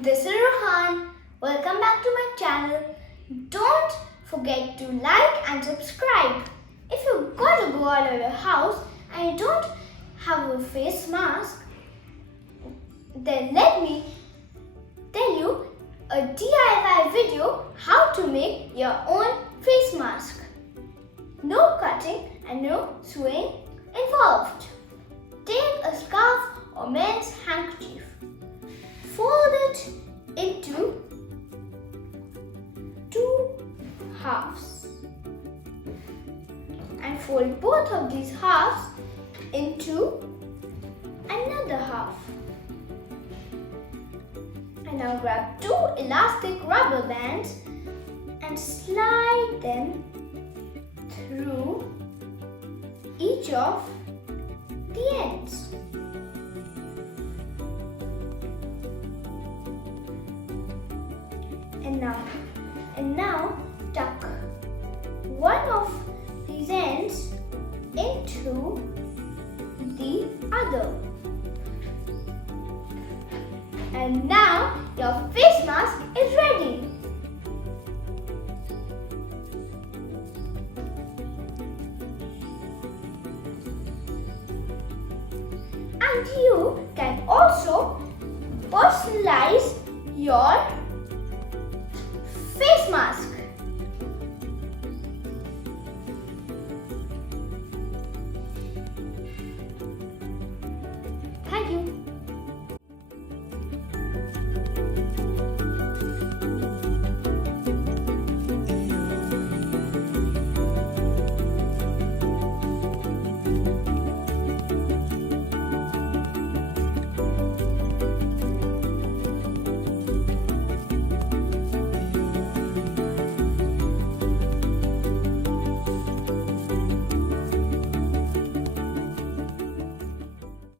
This is Ruhaan. Welcome back to my channel. Don't forget to like and subscribe. If you got to go out of your house and you don't have a face mask, then let me tell you a DIY video how to make your own face mask. No cutting and no sewing involved. Take a scarf or men's handkerchief. Fold it into two halves and fold both of these halves into another half. And now grab two elastic rubber bands and slide them through each of the ends. And now tuck one of these ends into the other. And now your face mask is ready. And you can also personalize your face mask.